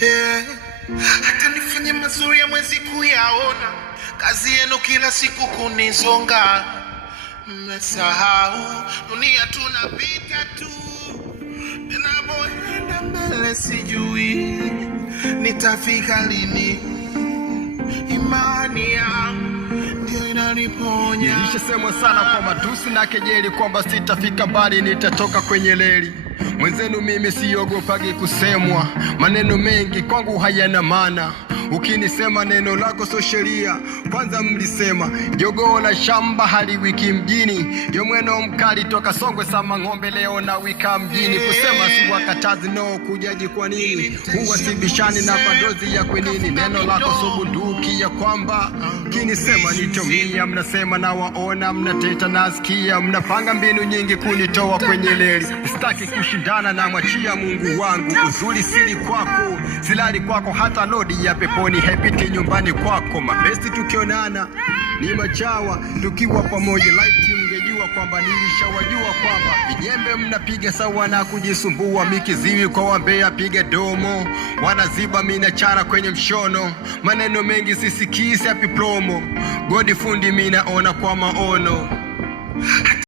Yeah. Hata nifanye mazuri ya mwezi kuyaona, kazi yenu kila siku kunizonga. Mmesahau dunia tunapita tu, ninapoenda mbele sijui nitafika lini. Imani yangu ndio inaniponya. Nilishasemwa sana kwa matusi na kejeli kwamba sitafika mbali, nitatoka kwenye reli. Mwenzenu mimi siogopagi kusemwa, maneno mengi kwangu hayana maana. Ukinisema neno lako so sheria, kwanza mlisema jogoo la shamba haliwiki mjini. Yo mweno mkali toka Songwe sama ng'ombe, leo na wika mjini. Kusema si wakatazi no kujaji kwa nini, huwa sibishani na padozi ya kwenini. Neno lako so bunduki ya kwamba kinisema nitomia. Mnasema na waona, mnateta nasikia, mnapanga mbinu nyingi kunitoa kwenye reli. Sitaki kushindana na mwachia Mungu wangu, uzuri siri kwako, silali kwako, hata lodi ya peponi haipiti nyumbani kwako. Mabesti tukionana ni machawa, tukiwa pamoja laiti mngejua kwamba nilishawajua kwamba vijembe mnapiga sawa na kujisumbua. Mikiziwi kwa wambea piga domo, wanaziba mina chara kwenye mshono. Maneno mengi sisikisi hapi promo, godi fundi mina ona kwa maono.